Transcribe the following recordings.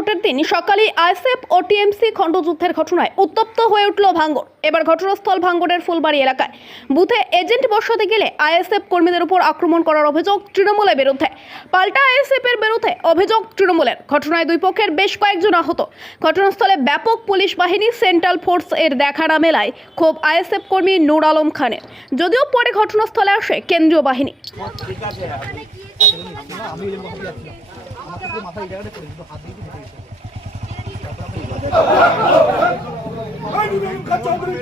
ভোটের দিন সকালে আইএসএফ ও টিএমসি খণ্ডযুদ্ধের ঘটনায় উত্তপ্ত হয়ে উঠল ভাঙ্গর এবার ঘটনাস্থল ভাঙ্গরের ফুলবাড়ি এলাকায়। বুথে এজেন্ট বসাতে গেলে আইএসএফ কর্মীদের উপর আক্রমণ করার অভিযোগ তৃণমূলের বিরুদ্ধে। পাল্টা আইএসএফ এর বিরুদ্ধে অভিযোগ তৃণমূলের। ঘটনায় দুই পক্ষের বেশ কয়েকজন আহত। ঘটনাস্থলে ব্যাপক পুলিশ বাহিনী সেন্ট্রাল ফোর্স এর দেখা না মেলায় ক্ষোভ আইএসএফ কর্মী নূর আলম খানের। যদিও পরে ঘটনাস্থলে আসে কেন্দ্রীয় বাহিনী। আমি ওই মহাবি যাচ্ছিলাম আমার তো মাথা এই জায়গাটা পড়ে কিন্তু হাত দিয়ে ঢুকে গেছে চৌধুরী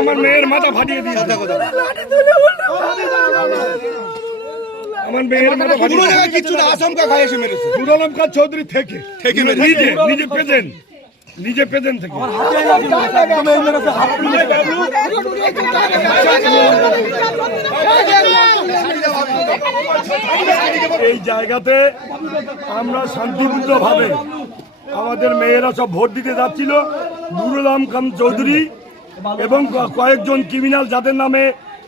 আমার মেয়ের মাথা ফাটিয়ে দিয়ে আমার মেয়ের মাথা পুরো জায়গায় কিচ্ছু না আসমকা খাই এসে মেরেছে। নুর খান চৌধুরী থেকে। থেকে। নিজে থেকে। এই জায়গাতে আমরা শান্তিপূর্ণ ভাবে আমাদের মেয়েরা সব ভোট দিতে যাচ্ছিল। নুরুল আলম খান চৌধুরী এবং কয়েকজন ক্রিমিনাল যাদের নামে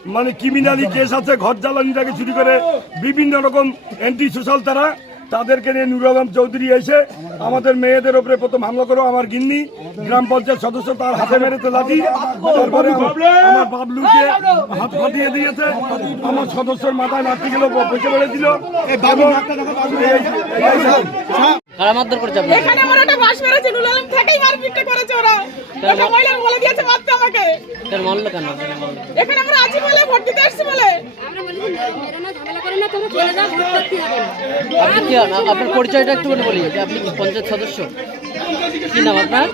মানে ক্রিমিনালি কেস আছে ঘর জ্বালানি থেকে শুরু করে বিভিন্ন রকম অ্যান্টি সোশ্যাল তারা তাদেরকে নিয়ে নুরুল আলম চৌধুরী এসে আমাদের মেয়েদের ওপরে প্রথম হামলা করো আমার গিন্নি গ্রাম পঞ্চায়েত সদস্য তার হাতে মেরেতে লাঠি তারপরে আমার বাবলুকে হাত ফাটিয়ে দিয়েছে। আমার সদস্যর মাথায় লাঠি গেল বসে এই- এই- কারা মারধর করেছে আপনাকে এখানে আমার একটা বাস মেরেছে নুরুল আলম থেকেই মারপিটটা করেছে ওরা। মহিলা বলে দিয়েছে মারতে আমাকে। কেন? মারলো কেন? এখানে আমরা আছি বলে ভোট দিতে আসছি বলে। আমরা বলি ঝামেলা করে না তোমরা চলে যাও ভোট করতে হবে আপনি কি হন? আপনার পরিচয়টা একটু বলি যে আপনি কি পঞ্চায়েত সদস্য? কি নাম আপনার?